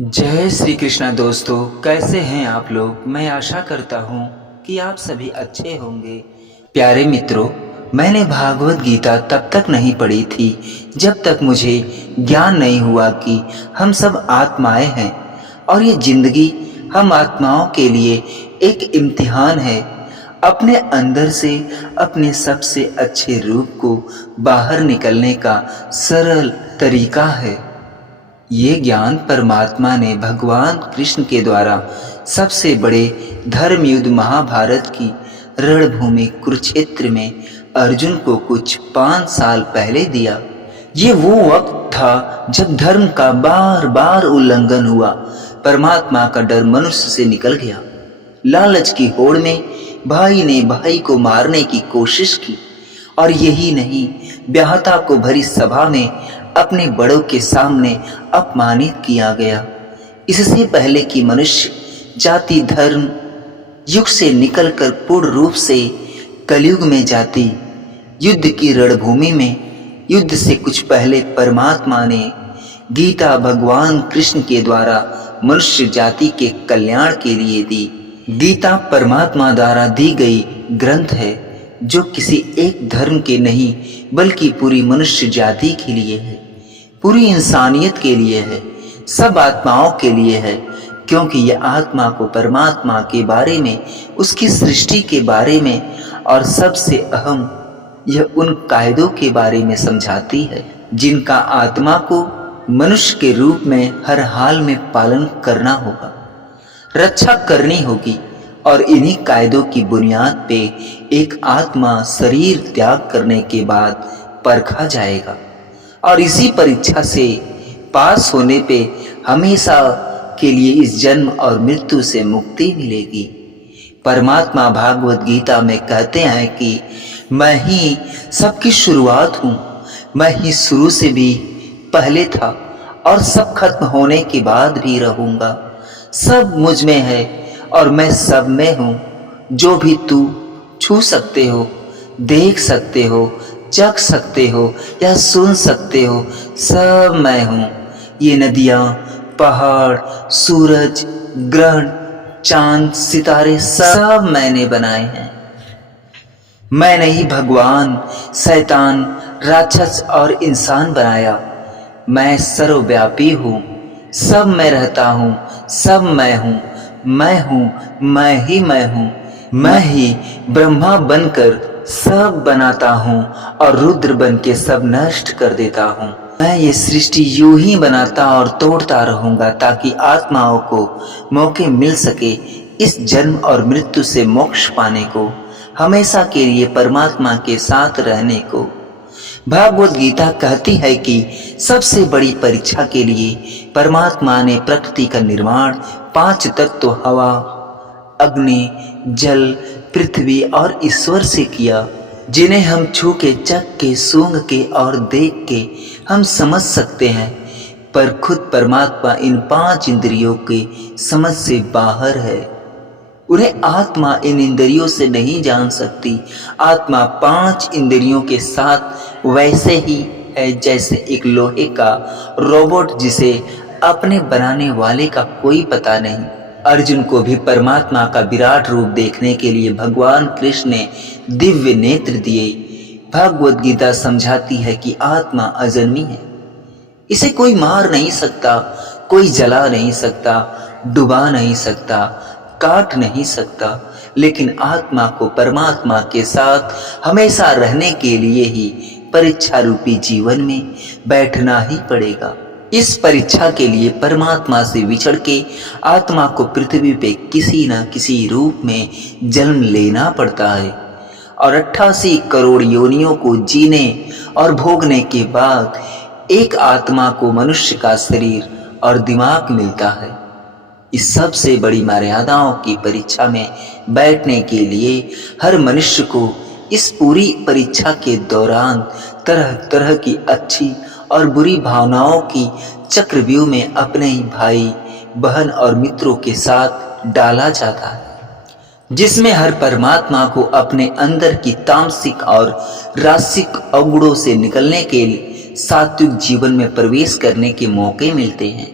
जय श्री कृष्णा दोस्तों, कैसे हैं आप लोग। मैं आशा करता हूँ कि आप सभी अच्छे होंगे। प्यारे मित्रों, मैंने भागवत गीता तब तक नहीं पढ़ी थी जब तक मुझे ज्ञान नहीं हुआ कि हम सब आत्माएं हैं और ये जिंदगी हम आत्माओं के लिए एक इम्तिहान है। अपने अंदर से अपने सबसे अच्छे रूप को बाहर निकलने का सरल तरीका है। ये ज्ञान परमात्मा ने भगवान कृष्ण के द्वारा सबसे बड़े धर्म युद्ध महाभारत की रणभूमि कुरुक्षेत्र में अर्जुन को कुछ 5 साल पहले दिया। ये वो वक्त था जब धर्म का बार बार उल्लंघन हुआ। परमात्मा का डर मनुष्य से निकल गया। लालच की होड़ में भाई ने भाई को मारने की कोशिश की और यही नहीं, व्याहता को भरी सभा में अपने बड़ों के सामने अपमानित किया गया। इससे पहले कि मनुष्य जाति धर्म युग से निकलकर पूर्ण रूप से कलयुग में जाती, युद्ध की रणभूमि में युद्ध से कुछ पहले परमात्मा ने गीता भगवान कृष्ण के द्वारा मनुष्य जाति के कल्याण के लिए दी। गीता परमात्मा द्वारा दी गई ग्रंथ है जो किसी एक धर्म के नहीं बल्कि पूरी मनुष्य जाति के लिए है, पूरी इंसानियत के लिए है, सब आत्माओं के लिए है। क्योंकि यह आत्मा को परमात्मा के बारे में, उसकी सृष्टि के बारे में और सबसे अहम यह उन कायदों के बारे में समझाती है जिनका आत्मा को मनुष्य के रूप में हर हाल में पालन करना होगा, रक्षा करनी होगी। और इन्हीं कायदों की बुनियाद पे एक आत्मा शरीर त्याग करने के बाद परखा जाएगा और इसी परीक्षा से पास होने पे हमेशा के लिए इस जन्म और मृत्यु से मुक्ति मिलेगी। परमात्मा भागवत गीता में कहते हैं कि मैं ही सबकी शुरुआत हूँ, मैं ही शुरू से भी पहले था और सब खत्म होने के बाद भी रहूँगा। सब मुझ में है और मैं सब में हूँ। जो भी तू छू सकते हो, देख सकते हो, चख सकते हो या सुन सकते हो, सब मैं हूँ। ये नदियाँ, पहाड़, सूरज, ग्रहण, चांद, सितारे सब मैंने बनाए हैं। मैंने ही भगवान, शैतान, राक्षस और इंसान बनाया। मैं सर्वव्यापी हूँ, सब मैं रहता हूँ, सब मैं हूँ, मैं हूँ, मैं हूँ। मैं ही ब्रह्मा बनकर सब बनाता हूँ और रुद्र बन के सब नष्ट कर देता हूँ। मैं ये सृष्टि यूं ही बनाता और तोड़ता रहूँगा ताकि आत्माओं को मौके मिल सके इस जन्म और मृत्यु से मोक्ष पाने को, हमेशा के लिए परमात्मा के साथ रहने को। भागवत गीता कहती है कि सबसे बड़ी परीक्षा के लिए परमात्मा ने प्रकृति का निर्माण 5 तत्व हवा, अग्नि, जल, पृथ्वी और ईश्वर से किया, जिन्हें हम छू के, चख के, सूंघ के और देख के हम समझ सकते हैं। पर खुद परमात्मा इन 5 इंद्रियों के समझ से बाहर है। उन्हें आत्मा इन इंद्रियों से नहीं जान सकती। आत्मा 5 इंद्रियों के साथ वैसे ही है जैसे एक लोहे का रोबोट जिसे अपने बनाने वाले का कोई पता नहीं। अर्जुन को भी परमात्मा का विराट रूप देखने के लिए भगवान कृष्ण ने दिव्य नेत्र दिए। भागवत गीता समझाती है कि आत्मा अजन्मी है, इसे कोई मार नहीं सकता, कोई जला नहीं सकता, डुबा नहीं सकता, काट नहीं सकता। लेकिन आत्मा को परमात्मा के साथ हमेशा रहने के लिए ही परीक्षा रूपी जीवन में बैठना ही पड़ेगा। इस परीक्षा के लिए परमात्मा से विछड़ के आत्मा को पृथ्वी पे किसी न किसी रूप में जन्म लेना पड़ता है और 88 करोड़ योनियों को जीने और भोगने के बाद एक आत्मा को मनुष्य का शरीर और दिमाग मिलता है। इस सबसे बड़ी मर्यादाओं की परीक्षा में बैठने के लिए हर मनुष्य को इस पूरी परीक्षा के दौरान तरह तरह की अच्छी और बुरी भावनाओं की चक्रव्यूह में अपने ही भाई, बहन और मित्रों के साथ डाला जाता है, जिसमें हर परमात्मा को अपने अंदर की तामसिक और रासिक अवगुणों से निकलने के लिए सात्विक जीवन में प्रवेश करने के मौके मिलते हैं।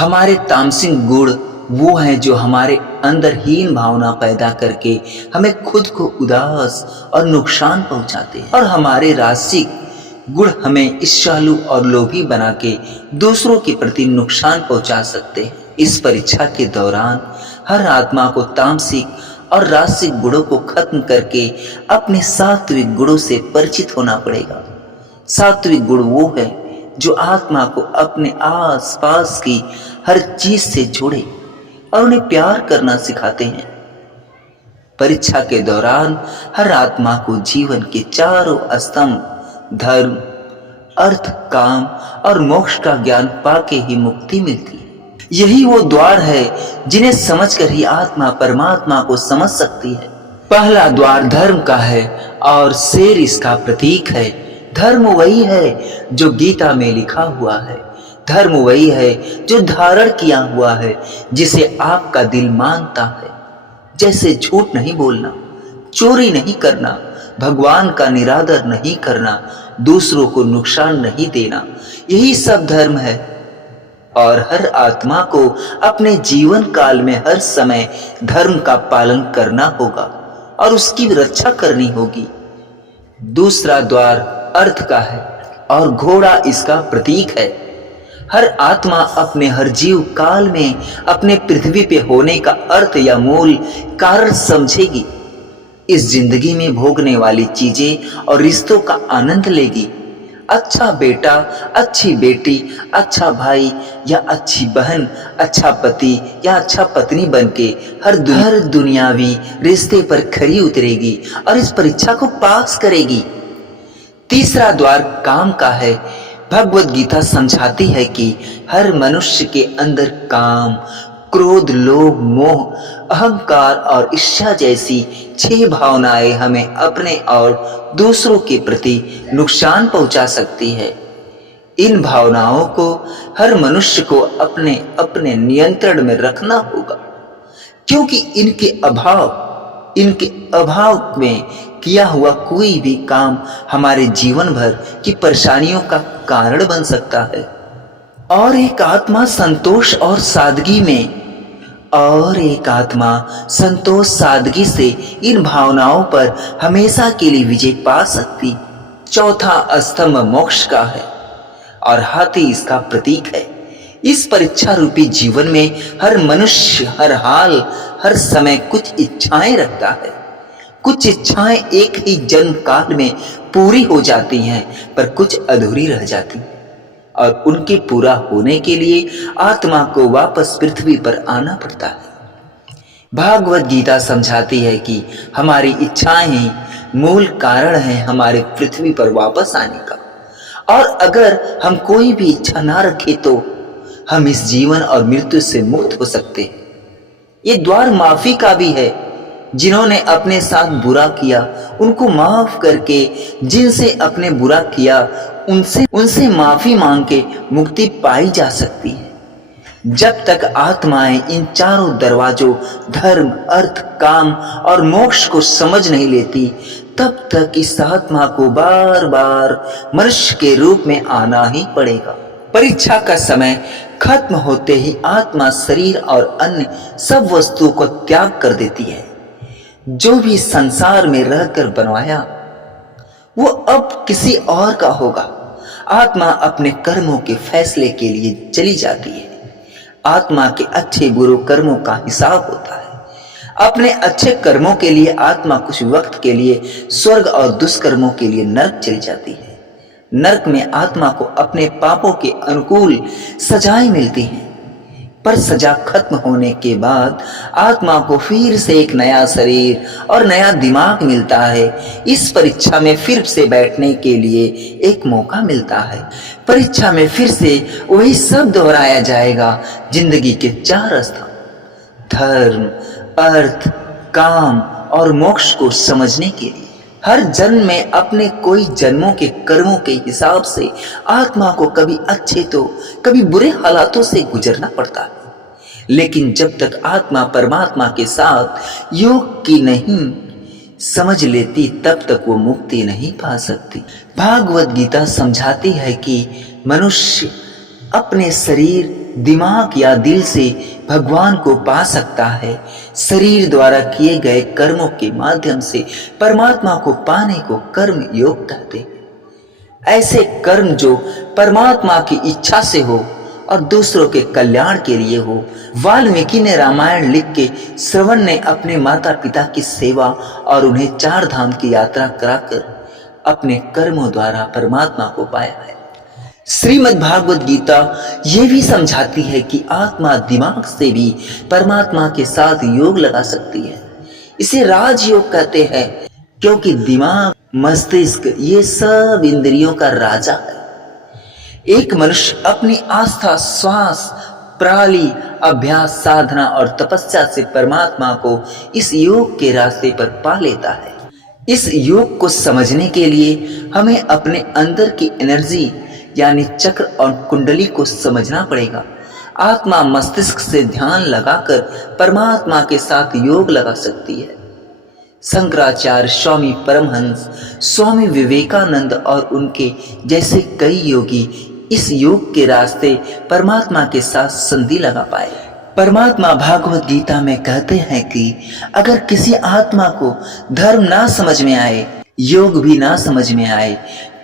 हमारे तामसिक गुण वो हैं जो हमारे अंदर हीन भावना पैदा करके हमें खुद को उदास और नुकसान पहुंचाते हैं, और हमारे राजसिक गुण हमें ईर्ष्यालु और लोभी बना के दूसरों के प्रति नुकसान पहुंचा सकते हैं। इस परीक्षा के दौरान हर आत्मा को तामसिक और राजसिक गुणों को खत्म करके अपने सात्विक गुणों से परिचित होना पड़ेगा। सात्विक गुण वो है जो आत्मा को अपने आस पास की हर चीज से जोड़े और उन्हें प्यार करना सिखाते हैं। परीक्षा के दौरान हर आत्मा को जीवन के चारों स्तंभ धर्म, अर्थ, काम और मोक्ष का ज्ञान पाके ही मुक्ति मिलती है। यही वो द्वार है जिन्हें समझकर ही आत्मा परमात्मा को समझ सकती है। पहला द्वार धर्म का है और शेर इसका प्रतीक है। धर्म वही है जो गीता में लिखा हुआ है। धर्म वही है जो धारण किया हुआ है, जिसे आपका दिल मानता है, जैसे झूठ नहीं बोलना, चोरी नहीं करना, भगवान का निरादर नहीं करना, दूसरों को नुकसान नहीं देना। यही सब धर्म है। और हर आत्मा को अपने जीवन काल में हर समय धर्म का पालन करना होगा और उसकी रक्षा करनी होगी। दूसरा द्वार अर्थ का है और घोड़ा इसका प्रतीक है। हर आत्मा अपने हर जीव काल में अपने पृथ्वी पे होने का अर्थ या मूल कारण समझेगी। इस जिंदगी में भोगने वाली चीजें और रिश्तों का आनंद लेगी। अच्छा बेटा, अच्छी बेटी, अच्छा भाई या अच्छी बहन, अच्छा पति या अच्छा पत्नी बनके हर दुनियावी रिश्ते पर खरी उतरेगी और इस परीक्षा को पास करेगी। तीसरा द्वार काम का है। भगवत गीता समझाती है कि हर मनुष्य के अंदर काम, क्रोध, लोभ, मोह, अहंकार और ईर्ष्या जैसी 6 भावनाएं हमें अपने और दूसरों के प्रति नुकसान पहुंचा सकती है। इन भावनाओं को हर मनुष्य को अपने अपने नियंत्रण में रखना होगा, क्योंकि इनके अभाव में किया हुआ कोई भी काम हमारे जीवन भर की परेशानियों का कारण बन सकता है। और एक आत्मा संतोष और सादगी से इन भावनाओं पर हमेशा के लिए विजय पा सकती। चौथा स्तंभ मोक्ष का है और हाथी इसका प्रतीक है। इस परीक्षा रूपी जीवन में हर मनुष्य हर हाल हर समय कुछ इच्छाएं रखता है। कुछ इच्छाएं एक ही जन्म काल में पूरी हो जाती हैं, पर कुछ अधूरी रह जाती हैं और उनके पूरा होने के लिए आत्मा को वापस पृथ्वी पर आना पड़ता है। भागवत गीता समझाती है कि हमारी इच्छाएं ही मूल कारण है हमारे पृथ्वी पर वापस आने का, और अगर हम कोई भी इच्छा ना रखें तो हम इस जीवन और मृत्यु से मुक्त हो सकते हैं। ये द्वार माफी का भी है। जिन्होंने अपने साथ बुरा किया उनको माफ करके, जिनसे अपने बुरा किया उनसे माफी मांग के मुक्ति पाई जा सकती है। जब तक आत्माएं इन चारों दरवाजों धर्म, अर्थ, काम और मोक्ष को समझ नहीं लेती, तब तक इस आत्मा को बार बार मनुष्य के रूप में आना ही पड़ेगा। परीक्षा का समय खत्म होते ही आत्मा शरीर और अन्य सब वस्तुओं को त्याग कर देती है। जो भी संसार में रहकर बनवाया वो अब किसी और का होगा। आत्मा अपने कर्मों के फैसले के लिए चली जाती है। आत्मा के अच्छे बुरे कर्मों का हिसाब होता है। अपने अच्छे कर्मों के लिए आत्मा कुछ वक्त के लिए स्वर्ग और दुष्कर्मों के लिए नरक चली जाती है। नरक में आत्मा को अपने पापों के अनुकूल सजाएं मिलती हैं, पर सजा खत्म होने के बाद आत्मा को फिर से एक नया शरीर और नया दिमाग मिलता है। इस परीक्षा में फिर से बैठने के लिए एक मौका मिलता है। परीक्षा में फिर से वही सब दोहराया जाएगा। जिंदगी के 4 स्तंभ धर्म, अर्थ, काम और मोक्ष को समझने के लिए हर जन्म में अपने कोई जन्मों के कर्मों के हिसाब से आत्मा को कभी अच्छे तो कभी बुरे हालातों से गुजरना पड़ता है। लेकिन जब तक आत्मा परमात्मा के साथ योग की नहीं समझ लेती, तब तक वो मुक्ति नहीं पा सकती। भागवत गीता समझाती है कि मनुष्य अपने शरीर, दिमाग या दिल से भगवान को पा सकता है। शरीर द्वारा किए गए कर्मों के माध्यम से परमात्मा को पाने को कर्म योग कहते हैं। ऐसे कर्म जो परमात्मा की इच्छा से हो और दूसरों के कल्याण के लिए हो। वाल्मीकि ने रामायण लिख के श्रवण ने अपने माता पिता की सेवा और उन्हें 4 धाम की यात्रा कराकर अपने कर्मों द्वारा परमात्मा को पाया है। श्रीमद् भागवत गीता ये भी समझाती है कि आत्मा दिमाग से भी परमात्मा के साथ योग लगा सकती है। इसे राजयोग कहते हैं, क्योंकि दिमाग, मस्तिष्क ये सब इंद्रियों का राजा है। एक मनुष्य अपनी आस्था, श्वास, प्रणाली, अभ्यास, साधना और तपस्या से परमात्मा को इस योग के रास्ते पर पा लेता है। इस योग को समझने के लिए हमें अपने अंदर की एनर्जी यानी चक्र और कुंडली को समझना पड़ेगा। आत्मा मस्तिष्क से ध्यान लगाकर परमात्मा के साथ योग लगा सकती है। शंकराचार्य, स्वामी परमहंस, स्वामी विवेकानंद और उनके जैसे कई योगी इस योग के रास्ते परमात्मा के साथ संधि लगा पाए। परमात्मा भागवत गीता में कहते हैं कि अगर किसी आत्मा को धर्म ना समझ में आए, योग भी ना समझ में आए,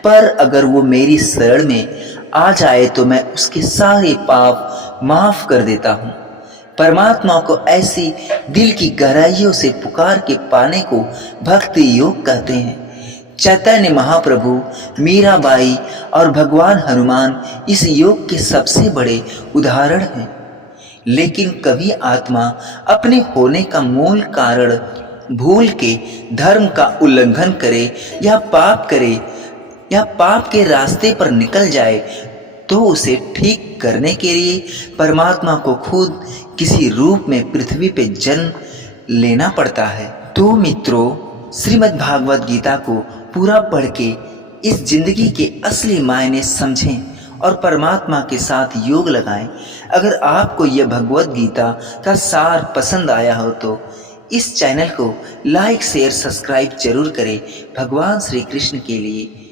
पर अगर वो मेरी शरण में आ जाए तो मैं उसके सारे पाप माफ कर देता हूँ। परमात्मा को ऐसी दिल की गहराइयों से पुकार के पाने को भक्ति योग कहते हैं। चैतन्य महाप्रभु, मीराबाई और भगवान हनुमान इस योग के सबसे बड़े उदाहरण हैं। लेकिन कभी आत्मा अपने होने का मूल कारण भूल के धर्म का उल्लंघन करे या पाप के रास्ते पर निकल जाए तो उसे ठीक करने के लिए परमात्मा को खुद किसी रूप में पृथ्वी पे जन्म लेना पड़ता है। तो मित्रों, श्रीमद् भागवत गीता को पूरा पढ़ के इस जिंदगी के असली मायने समझें और परमात्मा के साथ योग लगाएं। अगर आपको यह भगवत गीता का सार पसंद आया हो तो इस चैनल को लाइक, शेयर, सब्सक्राइब जरूर करें। भगवान श्री कृष्ण के लिए